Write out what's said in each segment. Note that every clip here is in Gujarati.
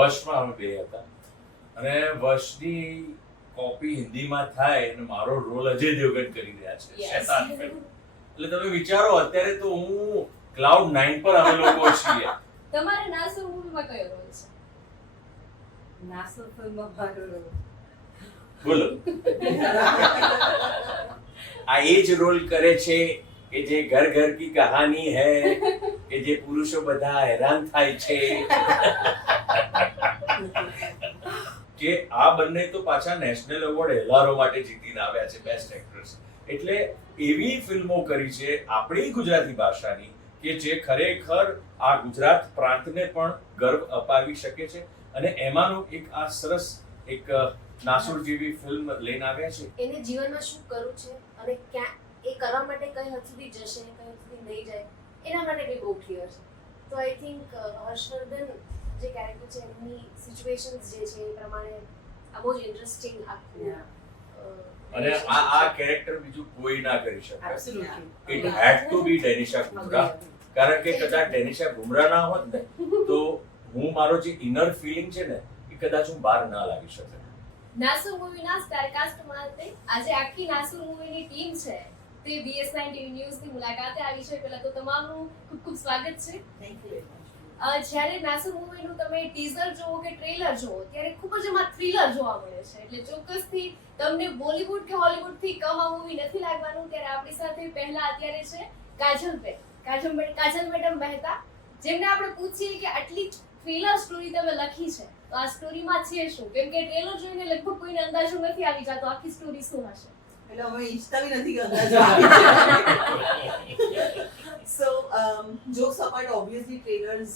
વર્ષમાં અમે બે હતા અને વર્ષની કોપી હિન્દીમાં થાય અને મારો રોલ અજય દેવગન કરી રહ્યા છે શૈતાન ફિલ્મ. એટલે તમે વિચારો અત્યારે તો હું ક્લાઉડ 9 પર અમે લોકો છીએ. તમારે નાસુર મૂવીમાં કયો રોલ છે? નાસુર ફિલ્મમાં મારો રોલ બોલો. આ એ જ રોલ કરે છે કે જે ઘર ઘર કી કહાની હૈ કે જે પુરુષો બધા હેરાન થાય છે કે આ બંને તો પાછા નેશનલ એવોર્ડ હેલારો માટે જીતીને આવ્યા છે બેસ્ટ એક્ટ્રેસ. એટલે એવી ફિલ્મો કરી છે આપણી ગુજરાતી ભાષાની કે જે ખરેખર આ ગુજરાત પ્રાંતને પણ ગર્વ અપાવી શકે છે. અને એમાંનું એક આ સરસ એક નાસુર જેવી ફિલ્મ લઈને આવ્યા છે. એને જીવનમાં શું કરવું છે અને ક્યાં એ કરવા માટે કઈ હદ સુધી જશે, કઈ હદ સુધી નહીં જાય, એના માટે બી બહુ ક્લિયર છે. તો આઈ થિંક હર્ષવર્ધન જે કેરેક્ટર છે એમની સિચ્યુએશન્સ જે છે એ પ્રમાણે આ બહુ જ ઇન્ટરેસ્ટિંગ આખું અને આ કેરેક્ટર બીજું કોઈ ના કરી શકે. એબ્સોલ્યુટલી ઇટ હેડ ટુ બી ડેનિશા ગુમરાહ. કારણ કે કદાચ ડેનિશા ગુમરાહ ના હોત ને તો હું મારો જે ઇનર ફીલિંગ છે ને એ કદાચ હું બહાર ના લાવી શકે. નાસુર મૂવીના સ્ટારકાસ્ટ માટે આજે આખી નાસુર મૂવીની ટીમ છે તે BS9 TV ન્યૂઝની મુલાકાતે આવી છે. પહેલા તો તમારું ખૂબ ખૂબ સ્વાગત છે. Thank you very much. જ્યારે નાસુર મૂવીનું તમે ટીઝર જોવો કે ટ્રેલર જોવો ત્યારે ખૂબ જ એમાં થ્રિલર જોવા મળે છે. એટલે ચોક્કસથી તમને બોલિવૂડ કે હોલિવૂડથી કમ આ મૂવી નથી લાગવાનું. ત્યારે આપણી સાથે પહેલા અત્યારે છે કાજલ મેડમ મહેતા, જેમને આપણે પૂછીએ કે આટલી થ્રિલર સ્ટોરી તમે લખી છે તો આ સ્ટોરીમાં છે શું? કેમ કે ટ્રેલર જોઈને લગભગ કોઈને અંદાજો નથી આવી જતો આખી સ્ટોરી શું હશે. એટલે અમે ઈચ્છતા બી નથી કે અંદાજો સો જોક્સ અપાર્ટ ઓબ્વિયસલી ટ્રેલર્સ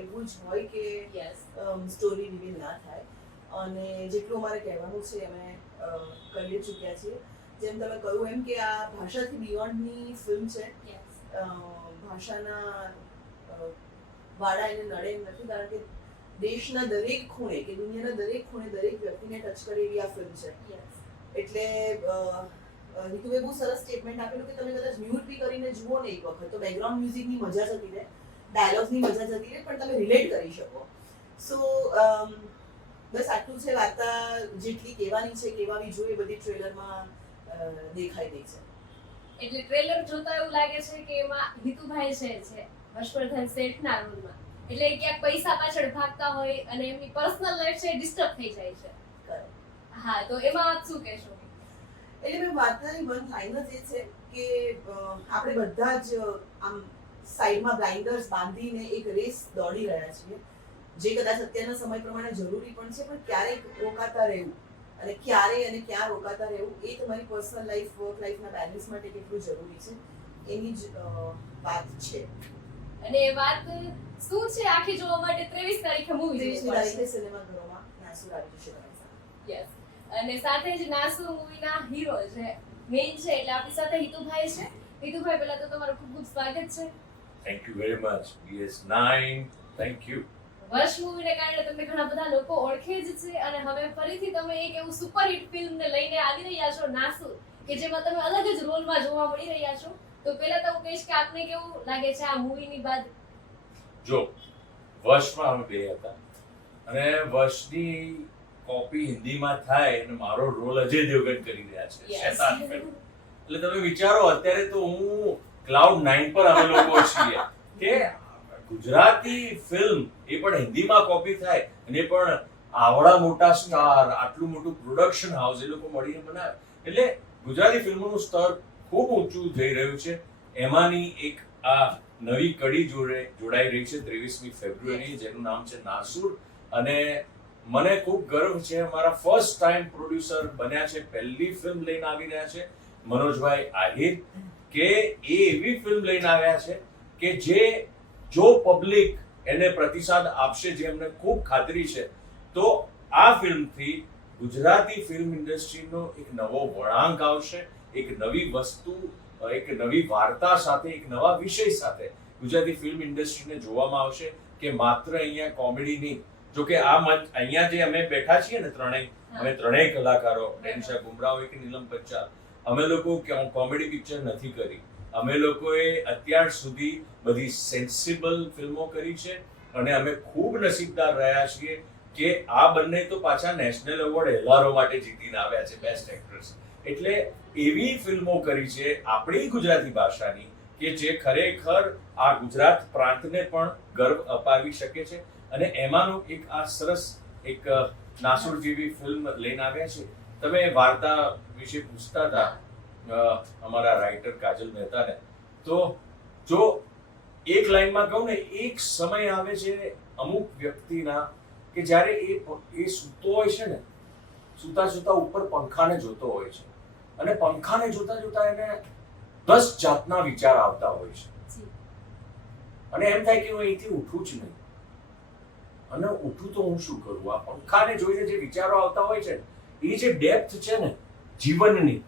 એવું જ હોય કે સ્ટોરી રિવીલ ના થાય અને જેટલું અમારે કહેવાનું છે અમે કરી ચૂક્યા છીએ. જેમ તમે કહ્યું એમ કે આ ભાષાથી બિયોન્ડની ફિલ્મ છે. ભાષાના વાડા એને નડે એમ નથી, કારણ કે દેશના દરેક ખૂણે કે દુનિયાના દરેક ખૂણે દરેક વ્યક્તિને ટચ કરે એવી આ ફિલ્મ છે. એટલે હિતુએ બહુ સરસ સ્ટેટમેન્ટ આપેલું કે તમે કદાચ મ્યુટ બી કરીને જુઓ ને એક વખત તો બેકગ્રાઉન્ડ મ્યુઝિકની મજા જતી રહે, ડાયલોગ્સની મજા જતી રહે, પણ તમે રિલેટ કરી શકો. સો બસ આટલું છે. વાર્તા જેટલી કહેવાની છે કહેવાવી જોઈએ બધી ટ્રેલરમાં દેખાઈ ગઈ છે. એટલે ટ્રેલર જોતા એવું લાગે છે કે એમાં હિતુભાઈ છે હર્ષવર્ધન શેઠના રોલમાં, એટલે ક્યાંક પૈસા પાછળ ભાગતા હોય અને એમની પર્સનલ લાઈફ છે ડિસ્ટર્બ થઈ જાય છે. હા, તો એમાં આપ શું કહેશો? એટલે મેં વાર્તાની વન લાઈન જ એ છે કે આપણે બધા જ આમ સાઈડમાં બ્લાઇન્ડર્સ બાંધીને એક રેસ દોડી રહ્યા છીએ, જે કદાચ અત્યારના સમય પ્રમાણે જરૂરી પણ છે, પણ ક્યારેક રોકાતા રહેવું અને ક્યારે અને ક્યાં રોકાતા રહેવું એ તમારી પર્સનલ લાઈફ વર્ક લાઈફના બેલેન્સ માટે કેટલું જરૂરી છે એની જ વાત છે. અને એ વાત શું છે આખી જોવા માટે 23 તારીખે મૂવી 23 તારીખે સિનેમાઘરોમાં નાસુર આવી જશે. યસ. અને સાથે જ નાસુર મૂવીના હીરો છે મેઇન છે એટલે આપણી સાથે હિતુભાઈ છે. હિતુભાઈ, પહેલા તો તમારું ખૂબ ખૂબ સ્વાગત છે. Thank you very much BS9. Thank you. વર્ષ મૂવીને કારણે તમને ઘણા બધા લોકો ઓળખે જ છે અને હવે ફરીથી તમે એક એવું સુપરહિટ ફિલ્મને લઈને આવી રહ્યા છો નાસુર, કે જેમાં તમે અલગ જ રોલમાં જોવા મળી રહ્યા છો. તો પહેલા તો હું કહીશ કે આપને કેવું લાગે છે આ મૂવીની બાદ? જો વર્ષમાં અમે બે હતા અને વર્ષની કોપી હિન્દીમાં થાય અને મારો રોલ અજય દેવગન કરી રહ્યા છે શૈતાન ફિલ્મ. એટલે તમે વિચારો અત્યારે તો હું ક્લાઉડ 9 પર અમે લોકો છીએ કે ગુજરાતી ફિલ્મ એ પણ હિન્દીમાં કોપી થાય અને એ પણ આવડા મોટા સ્ટાર, આટલું મોટું પ્રોડક્શન હાઉસ એ લોકો મળીને બનાવે. એટલે ગુજરાતી ફિલ્મોનું સ્તર ખૂબ ઊંચું જઈ રહ્યું છે. એમાંની એક આ નવી કડી જોડાઈ રહી છે 23મી ફેબ્રુઆરી, જેનું નામ છે નાસુર. અને મને ખૂબ ગર્વ છે, મારા ફર્સ્ટ ટાઈમ પ્રોડ્યુસર બન્યા છે, પહેલી ફિલ્મ લઈને આવી રહ્યા છે મનોજભાઈ આહિર, કે એ એવી ફિલ્મ લઈને આવ્યા છે કે જે જો પબ્લિક એને પ્રતિસાદ આપશે, જે અમને ખૂબ ખાતરી છે, તો આ ફિલ્મથી ગુજરાતી ફિલ્મ ઇન્ડસ્ટ્રીનો એક નવો વળાંક આવશે, એક નવી વસ્તુ, એક નવી વાર્તા સાથે, એક નવા વિષય સાથે ગુજરાતી ફિલ્મ ઇન્ડસ્ટ્રીને જોવામાં આવશે કે માત્ર અહીંયા કોમેડી નહીં. જો કે આ મંચ અહીંયા જે અમે બેઠા છીએ ને અમે ત્રણેય કલાકારો, ડેનિશા ગુમરાહ હોય કે નીલમ પચ્ચાલ, અમે લોકો કોમેડી પિક્ચર નથી કરી. અમે લોકોએ અત્યાર સુધી બધી સેન્સિબલ ફિલ્મો કરી છે અને અમે ખૂબ નસીબદાર રહ્યા છીએ કે આ બંને તો પાછા નેશનલ એવોર્ડ હેલારો માટે જીતીને આવ્યા છે બેસ્ટ એક્ટ્રેસ. એટલે એવી ફિલ્મો કરી છે આપણી ગુજરાતી ભાષાની કે જે ખરેખર આ ગુજરાત પ્રાંતને પણ ગર્વ અપાવી શકે છે. અને એમાંનું એક આ સરસ એક નાસુર જેવી ફિલ્મ લઈને આવ્યા છે. તમે વાર્તા વિશે પૂછતા હતા અમારા રાઇટર કાજલ મહેતાને, તો જો એક લાઈનમાં કહું ને, એક સમય આવે છે અમુક વ્યક્તિના કે જ્યારે એ સૂતો હોય છે ને, સૂતા સૂતા ઉપર પંખાને જોતો હોય છે અને પંખાને જોતા જોતા એને 10 જાતના વિચાર આવતા હોય છે અને એમ થાય કે હું અહીંથી ઉઠું જ નહીં, અને ઉઠું તો હું શું કરું? આ પંખાને જોઈને જે વિચારો આવતા હોય છે એ જે ડેપ્થ છે ને જીવનની,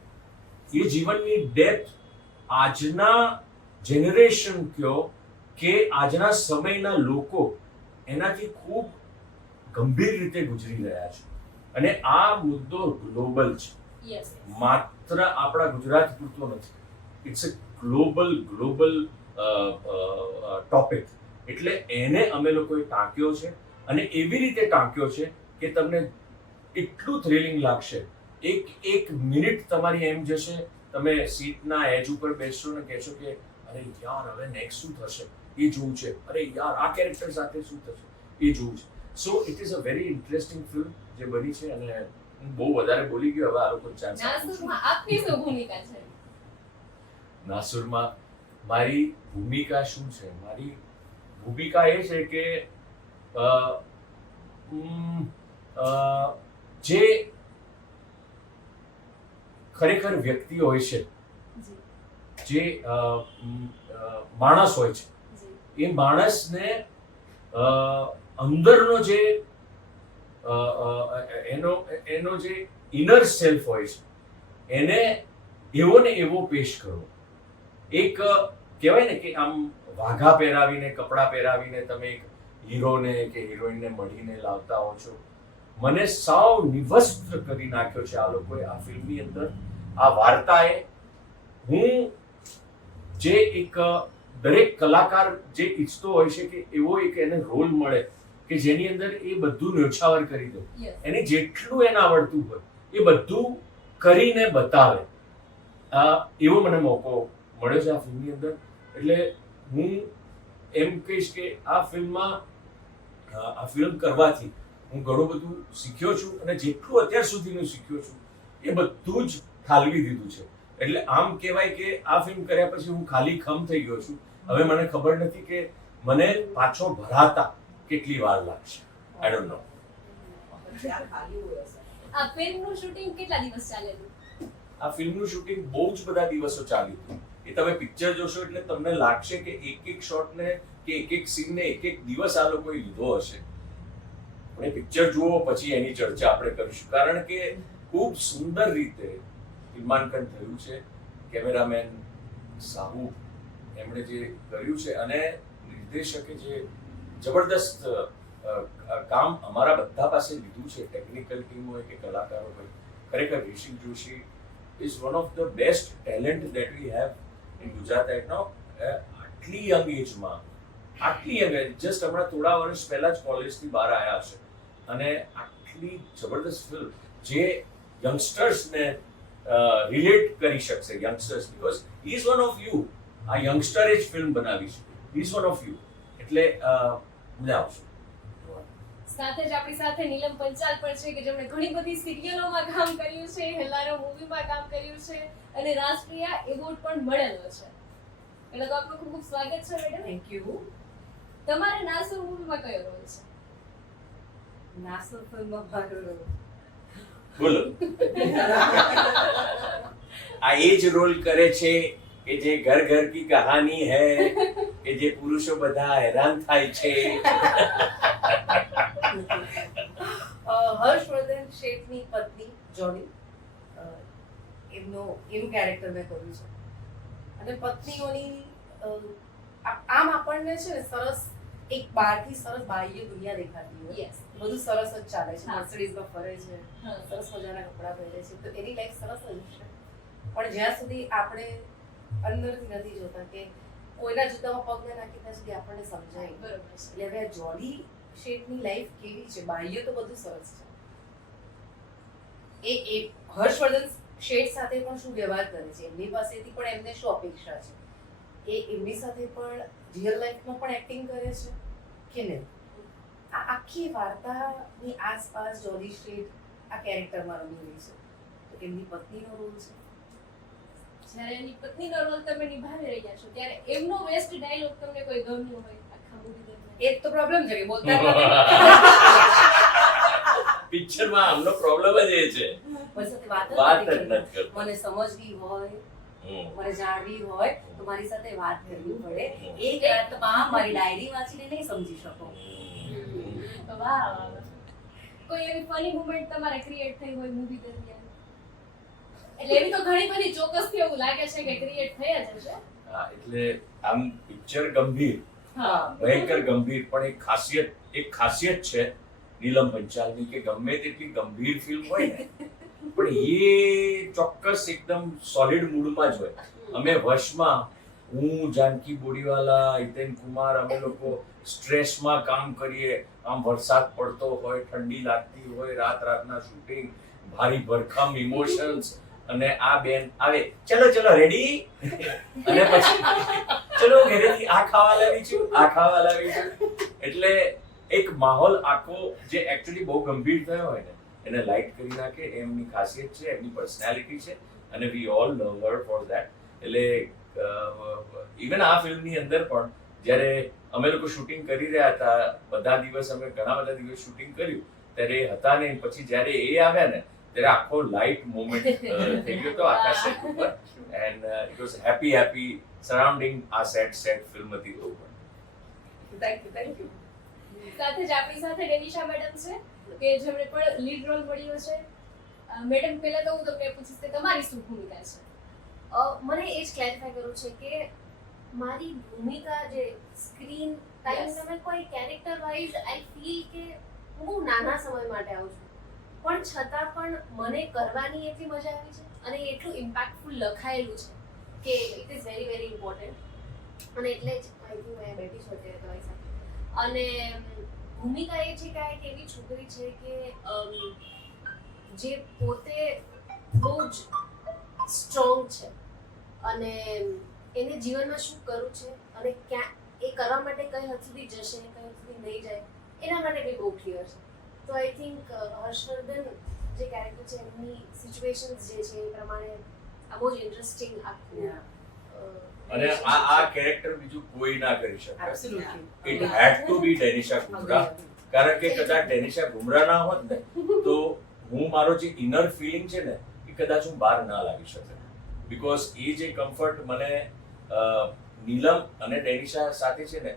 એ જીવનની ડેપ્થ આજના જનરેશન કયો કે આજના સમયના લોકો એનાથી ખૂબ ગંભીર રીતે ગુજરી રહ્યા છે. અને આ મુદ્દો ગ્લોબલ છે, માત્ર આપણા ગુજરાત પૂરતો નથી. It's a global topic. એટલે એને અમે લોકોએ ટાંક્યો છે અને એવી રીતે ટાંક્યો છે કે તમને એટલું થ્રિલિંગ લાગશે. એક મિનિટ તમારી એમ જશે, તમે સીટના એજ ઉપર બેસશો ને કહેશો કે અરે યાર હવે નેક્સ્ટ શું થશે એ જોવું છે, અરે યાર આ કેરેક્ટર સાથે શું થશે એ જોવું છે. So it is a very interesting film જે બની છે. અને હું બહુ વધારે બોલી ગયો, હવે આ લોકો ચાન્સ નાસુરમાં આપની શું ભૂમિકા છે? નાસુરમાં મારી ભૂમિકા શું છે? મારી ભૂમિકા એ છે કે જે ખરેખર વ્યક્તિ હોય છે, જે માણસ હોય છે, એ માણસને અંદરનો જે એનો જે ઇનર સેલ્ફ હોય છે એને એવો ને એવો પેશ કરો. એક કહેવાય ને કે આમ વાઘા પહેરાવીને, કપડાં પહેરાવીને તમે એક હીરોને કે હિરોઈનને મળીને લાવતા હો છો. મને સાવ નિવસ્ત્ર કરી નાખ્યો છે આ લોકોએ આ ફિલ્મની અંદર. આ વાર્તાએ હું જે એક દરેક કલાકાર જે ઈચ્છતો હોય છે કે એવો એક એને રોલ મળે કે જેની અંદર એ બધું ન્યોછાવર કરી દે, એને જેટલું એને આવડતું હોય એ બધું કરીને બતાવે, એવો મને મોકો મળ્યો છે આ ફિલ્મની અંદર. એટલે હું એમ કહીશ કે આ ફિલ્મ કરવાથી હું ઘણું બધું શીખ્યો છું અને જેટલું અત્યાર સુધીનું શીખ્યો છું એ બધું જ ઠાલવી દીધું છે. એટલે આમ કહેવાય કે આ ફિલ્મ કર્યા પછી હું ખાલી ખમ થઈ ગયો છું. હવે મને ખબર નથી કે મને પાછો ભરાતા કેટલી વાર લાગશે. I don't know. આ ફિલ્મનું શૂટિંગ કેટલા દિવસ ચાલેલું? આ ફિલ્મનું શૂટિંગ બહુ જ બધા દિવસો ચાલ્યું હતું. એ તમે પિક્ચર જોશો એટલે તમને લાગશે કે એક શોટને કે એક સીનને એક દિવસ આ લોકોએ લીધો હશે. પણ એ પિક્ચર જુઓ પછી એની ચર્ચા આપણે કરીશું, કારણ કે ખૂબ સુંદર રીતે ફિલ્માંકન થયું છે. કેમેરામેન સાહુ એમણે જે કર્યું છે અને નિર્દેશકે જે જબરદસ્ત કામ અમારા બધા પાસે લીધું છે, ટેકનિકલ ટીમ હોય કે કલાકારો હોય. ખરેખર Rushik Joshi is one of the best talent that we have in Gujarat right now. આટલી યંગ એજમાં, આટલી યંગ એજ, જસ્ટ હમણાં થોડા વર્ષ પહેલા જ કોલેજથી બહાર આવ્યા હશે અને આટલી જબરદસ્ત ફિલ્મ જે યંગસ્ટર્સને રિલેટ કરી શકશે. Youngsters, because he is one of you. આ યંગસ્ટરે જ ફિલ્મ બનાવી છે. He is one of you. એટલે મજા આવશે. સાથે જ આપણી સાથે નીલમ પંચાલ પણ છે કે જેમણે ઘણી બધી સિરિયલોમાં કામ કર્યું છે, હેલારો મૂવીમાં કામ કર્યું છે અને રાષ્ટ્રીય એવોર્ડ પણ મળેલો છે. એટલે તો આપનું ખૂબ ખૂબ સ્વાગત છે મેડમ. Thank you. તમારે નાસુર મૂવીમાં કયો રોલ છે? નાસુર ફિલ્મમાં મારો રોલ બોલો. આ એ જ રોલ કરે છે કે જે ઘર ઘર કી કહાની હૈ, કે જે પુરુષો બધા હેરાન થાય છે. હર્ષવર્ધન શેઠની પત્ની જોની, એનું કેરેક્ટર મેં કર્યું છે. અને પત્નીઓની આમ આપણને છે ને સરસ એક બહારથી સરસ બાહ્ય દુનિયા દેખાતી હોય, બધું સરસ જ ચાલે છે, મર્સિડીઝમાં ફરે છે, સરસ મજાના કપડાં પહેરે છે, તો એની લાઈફ સરસ જ છે. પણ જ્યાં સુધી આપણે અંદરથી નથી જોતા કે કોઈના જૂતામાં પગ ન નાખી ત્યાં સુધી આપણને સમજાય બરોબર છે. એટલે હવે આ જોડી શેઠની લાઈફ કેવી છે? બાહ્ય તો બધું સરસ છે. એ હર્ષવર્ધન શેઠ સાથે પણ શું વ્યવહાર કરે છે, એમની પાસેથી પણ એમને શું અપેક્ષા છે, એ એમની સાથે પણ રિયલ લાઈફમાં પણ એક્ટિંગ કરે છે કે નહીં? આ આખી વાર્તાની આસપાસ જોડી શેઠ આ કેરેક્ટરમાં રમી રહી છે. તો એમની પત્નીનો રોલ છે. જ્યારે એની પત્નીનો રોલ તમે નિભાવી રહ્યા છો ત્યારે એમનો બેસ્ટ ડાયલોગ તમને કોઈ ગમ્યો હોય આખા મૂવી દરમિયાન? એ જ તો પ્રોબ્લેમ છે કે બોલતા જ પિક્ચરમાં આમનો પ્રોબ્લેમ જ એ છે, મારી સાથે વાત વાત જ જ નથી નથી કરતા. કરતા. મને સમજવી હોય, હમ. મને જાણવી હોય તો મારી સાથે વાત કરવી પડે. એક રાતમાં મારી ડાયરી વાંચીને નહીં સમજી શકો. વાહ વાહ વાહ. કોઈ એવી ફની મોમેન્ટ તમારે ક્રિએટ થઈ હોય મૂવી દરમિયાન? એટલે એવી તો ઘણી બધી ચોક્કસથી એવું લાગે છે કે ક્રિએટ થઈ જ હશે. હા, એટલે આમ પિક્ચર ગંભીર, હા ભયંકર ગંભીર, પણ એક ખાસિયત છે નીલમ પંચાલની કે ગમે તેટલી ગંભીર ફિલ્મ હોય ને પણ એ ચોક્કસ એકદમ સોલિડ મૂડમાં જ હોય. અમે વશમાં, હું, જાનકી બોડીવાલા, હિતેન કુમાર, અમે લોકો સ્ટ્રેસમાં કામ કરીએ, આમ વરસાદ પડતો હોય, ઠંડી લાગતી હોય, રાતના શૂટિંગ, ભારી ભરખમ ઇમોશન્સ, અને આ બેન આવે, ચલો ચલો રેડી, અને પછી ચલો ઘરેથી આ ખાવા લાવી છું, આ ખાવા લાવી છું. એટલે એક માહોલ આખો જે એકચ્યુઅલી બહુ ગંભીર થયો હોય ને એને લાઇટ કરી નાખે, એ એમની ખાસિયત છે, એમની પર્સનાલિટી છે, અને we all love Har for that. એટલે ઇવન આ ફિલ્મની અંદર પણ જ્યારે અમે લોકો શૂટિંગ કરી રહ્યા હતા, ઘણા બધા દિવસ શૂટિંગ કર્યું, ત્યારે એ હતા નહીં. પછી જ્યારે એ આવ્યા ને ત્યારે આખો લાઇટ મોમેન્ટ થઈ ગયો હતો આખા સેટ ઉપર, and it was happy surrounding આ સેટ ફિલ્મ હતી તો પણ. Thank you. સાથે જ આપણી સાથે ડેનિશા મેડમ છે કે જેમણે પણ લીડ રોલ મળ્યો છે. મેડમ પહેલા તો હું તમને પૂછીશ કે તમારી શું ભૂમિકા છે? મને એ જ ક્લેરિફાય કરવું છે કે મારી ભૂમિકા જે સ્ક્રીન ટાઈમ તમે કોઈ કેરેક્ટર વાઇઝ આઈ ફીલ કે હું બહુ નાના સમય માટે આવું છું, પણ છતાં પણ મને કરવાની એટલી મજા આવી છે અને એટલું ઇમ્પેક્ટફુલ લખાયેલું છે કે it is very very important. અને એટલે જ અહીં મેં બેઠી છું અત્યારે તમારી સાથે. અને ભૂમિકા એ છે કે આ એક એવી છોકરી છે કે જે પોતે બહુ જ સ્ટ્રોંગ છે અને એને જીવનમાં શું કરવું છે અને ક્યાં એ કરવા માટે કઈ હદ સુધી જશે, કઈ હદ સુધી નહીં જાય, એના માટે બી બહુ ક્લિયર છે. તો આઈ થિંક હર્ષવર્ધન જે કેરેક્ટર છે એમની સિચ્યુએશન્સ જે છે એ પ્રમાણે આ બહુ જ ઇન્ટરેસ્ટિંગ આખું અને આ કેરેક્ટર બીજું કોઈ ના કરી શકે. એબ્સોલ્યુટલી. ઇટ હેડ ટુ બી ડેનિશા ગુમરાહ, કારણ કે કદાચ ડેનિશા ગુમરાહ ના હોત ને તો હું મારો જે ઇનર ફિલિંગ છે ને એ કદાચ હું બહાર ના લાવી શકત. બીકોઝ એ જે કમ્ફર્ટ મને નીલમ અને ડેનિશા સાથે છે ને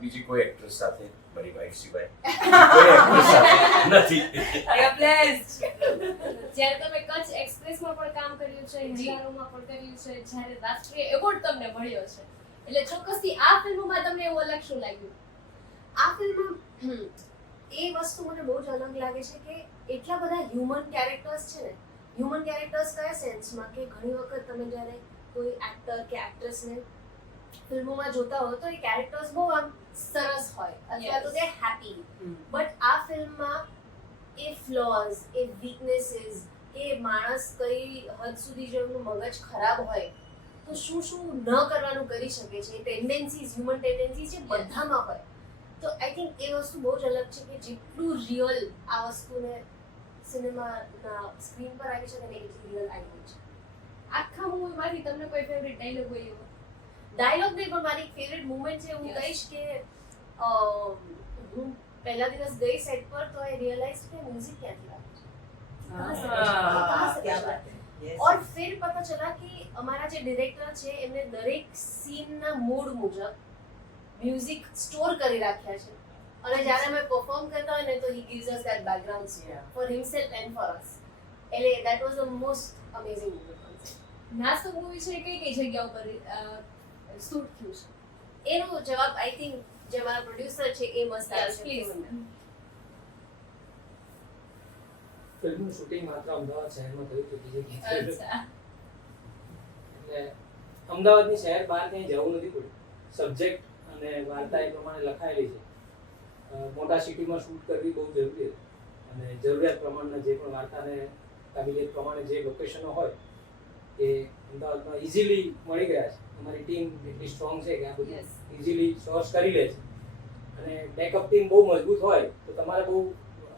બીજી કોઈ એક્ટ્રેસ સાથે, મારી વાઈફ સિવાય કોઈ એક્ટ્રેસ સાથે નથી. જ્યારે તમે કચ્છ એક્સપ્રેસમાં પણ કામ કર્યું છે, હિંજારોમાં પણ કર્યું છે, જ્યારે રાષ્ટ્રીય એવોર્ડ તમને મળ્યો છે, એટલે ચોક્કસથી આ ફિલ્મમાં તમને એવું અલગ શું લાગ્યું? આ ફિલ્મમાં એ વસ્તુ મને બહુ જ અલગ લાગે છે કે એટલા બધા હ્યુમન કેરેક્ટર્સ છે ને. હ્યુમન કેરેક્ટર્સ કયા સેન્સમાં કે ઘણી વખત તમે જ્યારે કોઈ એક્ટર કે એક્ટ્રેસને ફિલ્મોમાં જોતા હો તો એ કેરેક્ટર્સ બહુ આમ સરસ હોય અથવા તો દે હેપી, બટ આ ફિલ્મમાં એ ફ્લોઝ, એ વીકનેસીસ, એ માણસ કઈ હદ સુધી જો એમનું મગજ ખરાબ હોય તો શું ન કરવાનું કરી શકે છે, ટેન્ડન્સીઝ, હ્યુમન ટેન્ડન્સીઝ જે બધામાં હોય. તો આઈ થિંક એ વસ્તુ બહુ જ અલગ છે કે જેટલું રિયલ આ વસ્તુને સિનેમાના સ્ક્રીન પર આવી છે ને એટલી રિયલ આવી છે. આખા મૂવીમાંથી તમને કોઈ ફેવરિટ ડાયલોગ હોય એવો? ડાયલોગ નહીં પણ મારી ફેવરિટ મુમેન્ટ છે હું કહીશ કે હું પહેલા દિવસ ગઈ સેટ પર તો આઈ રિયલાઇઝ કે म्यूजिक ક્યાંથી આવે છે, क्या बात है. Yes. और फिर पता चला कि हमारा जो डायरेक्टर છે એમને દરેક સીનના મૂડ મુજબ મ્યુઝિક સ્ટોર કરી રાખ્યા છે અને જ્યારે અમે પરફોર્મ કરતા હોય ને તો he gives us that background score for himself and for us. એટલે that was the most amazing movie. નાસ્તો મૂવી છે કઈ જગ્યા ઉપર શૂટ થયું છે એનો જવાબ આઈ થિંક જે મારા પ્રોડ્યુસર છે એ મસ્ત આપશે. પ્લીઝ. ફિલ્મનું શૂટિંગ માત્ર અમદાવાદ શહેરમાં થયું હતું બીજે ક્યાંય થયું નથી. અચ્છા. એટલે અમદાવાદની શહેર બહાર ક્યાંય જવું નથી પડ્યું. સબ્જેક્ટ અને વાર્તા એ પ્રમાણે લખાયેલી છે. મોટા સિટીમાં શૂટ કરવી બહુ જરૂરી હતી અને જરૂરિયાત પ્રમાણના જે પણ વાર્તાને કાબિલિયત પ્રમાણે જે લોકેશનો હોય એ અમદાવાદમાં ઇઝીલી મળી ગયા છે. અમારી ટીમ એટલી સ્ટ્રોંગ છે કે આ બધું ઇઝીલી સોર્સ કરી લે છે અને બેકઅપ ટીમ બહુ મજબૂત હોય તો તમારે બહુ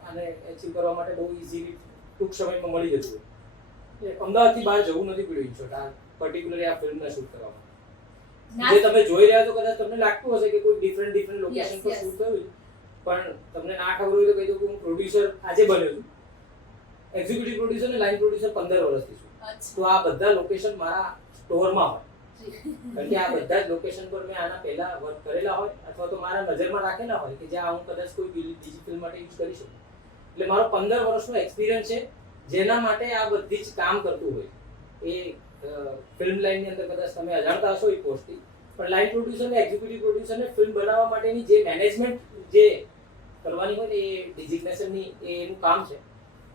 આને એચીવ કરવા માટે બહુ ઇઝીલી ટૂંક સમયમાં મળી જતું હોય. અમદાવાદથી બહાર જવું નથી પડ્યું ઇન શોર્ટ આ પર્ટિક્યુલરલી આ ફિલ્મને શૂટ કરવા માટે. જે તમે જોઈ રહ્યા છો કદાચ તમને લાગતું હશે કે કોઈ ડિફરન્ટ લોકેશન પર શૂટ થયું પણ તમને ના ખબર હોય તો કહી દઉં કે હું પ્રોડ્યુસર આજે બન્યો છું. એક્ઝિક્યુટિવ પ્રોડ્યુસર ને લાઇન પ્રોડ્યુસર 15 વર્ષથી છું. તો આ બધા લોકેશન મારા સ્ટોરમાં હોય કારણ કે આ બધા જ લોકેશન પર મેં આના પહેલા વર્ક કરેલા હોય અથવા તો મારા નજરમાં રાખેલા હોય કે જ્યાં હું કદાચ કોઈ બીજી ફિલ્મ માટે યુઝ કરી શકું. એટલે મારો 15 વર્ષનો એક્સપિરિયન્સ છે જેના માટે આ બધી જ કામ કરતું હોય. એ ફિલ્મ લાઇનની અંદર કદાચ તમે અજાણતા હશો એ પોસ્ટથી પણ લાઇન પ્રોડ્યુસર ને એક્ઝિક્યુટિવ પ્રોડ્યુસરને ફિલ્મ બનાવવા માટેની જે મેનેજમેન્ટ જે કરવાની હોય ને એ ડિઝિગ્નેશનની એનું કામ છે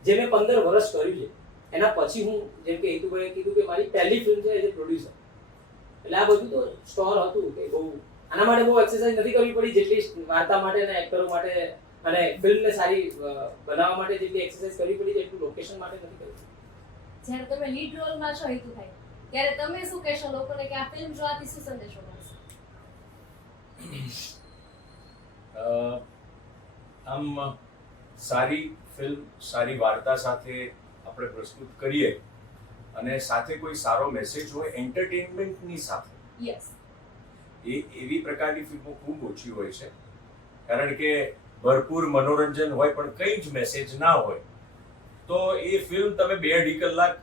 જે મેં 15 વર્ષ કર્યું છે. એના પછી હું જેમ કે હેતુભાઈએ કીધું કે મારી પહેલી ફિલ્મ છે એઝ એ પ્રોડ્યુસર. એટલે આ બધું તો સ્ટોર હતું કે બહુ આના માટે બહુ એક્સરસાઇઝ નથી કરવી પડી જેટલી વાર્તા માટે અને એક્ટરો માટે અને ફિલ્મને સારી બનાવવા માટે જેટલી એક્સરસાઇઝ કરવી પડી એટલું લોકેશન માટે નથી કરવી. જ્યારે તમે લીડ રોલમાં છો હિતુભાઈ ત્યારે તમે શું કહેશો લોકોને કે આ ફિલ્મ જોવાથી શું સંદેશો મળશે? આમ સારી ફિલ્મ સારી વાર્તા સાથે આપણે પ્રસ્તુત કરીએ અને સાથે કોઈ સારો મેસેજ હોય એન્ટરટેનમેન્ટની સાથે યસ એવી પ્રકારની ફિલ્મો ખૂબ ઓછી હોય છે કારણ કે ભરપૂર મનોરંજન હોય પણ કંઈ જ મેસેજ ના હોય તો એ ફિલ્મ તમે 2-2.5 કલાક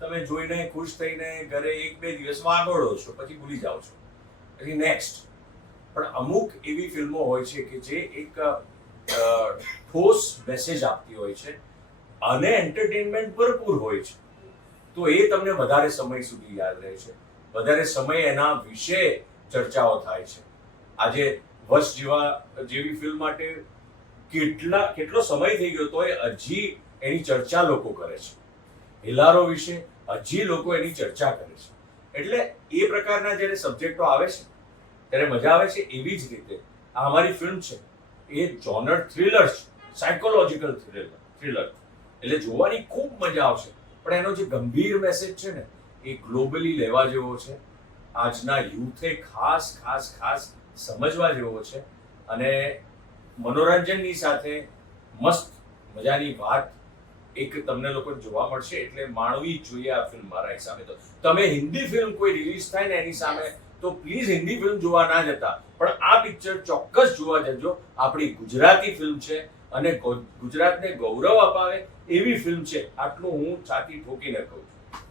તમે જોઈને ખુશ થઈને ઘરે 1-2 દિવસ વાગોળો છો પછી ભૂલી જાઓ છો પછી નેક્સ્ટ. પણ અમુક એવી ફિલ્મો હોય છે કે જે એક ઠોસ મેસેજ આપતી હોય છે અને એન્ટરટેનમેન્ટ ભરપૂર હોય છે તો એ તમને વધારે સમય સુધી યાદ રહે છે. વધારે સમય એના વિશે ચર્ચાઓ થાય છે. આજે વશ જેવી ફિલ્મ માટે કેટલો સમય થઈ ગયો તો હજી એની ચર્ચા લોકો કરે છે. હિલારો વિશે હજી લોકો એની ચર્ચા કરે છે. એટલે એ પ્રકારના જ્યારે સબ્જેક્ટો આવે છે ત્યારે મજા આવે છે. એવી જ રીતે આ અમારી ફિલ્મ છે એ જોનર થ્રિલર છે, સાયકોલોજીકલ થ્રિલર એટલે જોવાની ખૂબ મજા આવશે. પણ એનો જે ગંભીર મેસેજ છે ને એ ગ્લોબલી લેવા જેવો છે. આજના યુથે ખાસ સમજવા જેવો છે અને મનોરંજનની સાથે મસ્ત મજાની વાત એક તમને લોકો જોવા મળશે એટલે માણવી જ જોઈએ આ ફિલ્મ મારા હિસાબે. તો તમે હિન્દી ફિલ્મ કોઈ રિલીઝ થાય ને એની સામે તો પ્લીઝ હિન્દી ફિલ્મ જોવા ના જતા પણ આ પિક્ચર ચોક્કસ જોવા જજો. આપણી ગુજરાતી ફિલ્મ છે અને ગુજરાતને ગૌરવ અપાવે એવી ફિલ્મ છે. આટલું હું છાતી ઠોકીને કહું છું.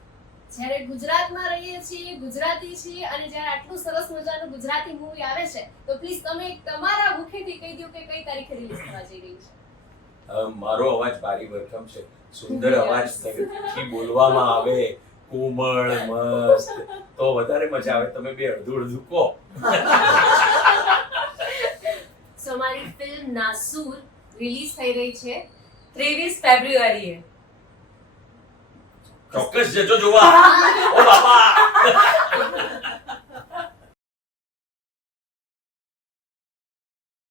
જ્યારે ગુજરાતમાં રહીએ છીએ ગુજરાતી છીએ અને જ્યારે આટલું સરસ મજાનું ગુજરાતી મૂવી આવે છે તો પ્લીઝ તમે તમારા મુખેથી કહી દો કે કઈ તારીખે રિલીઝ થવા જઈ રહી છે? મારો અવાજ ભારી ભરખમ છે, સુંદર અવાજથી બોલવામાં આવે, કોમળ મસ્ત તો વધારે મજા આવે. તમે બે અડધું કહો. સો મારી ફિલ્મ નાસુર રિલીઝ થઈ રહી છે 23 ફેબ્રુઆરીએ. ચોક્કસ જજો જોવા. ઓ બાપા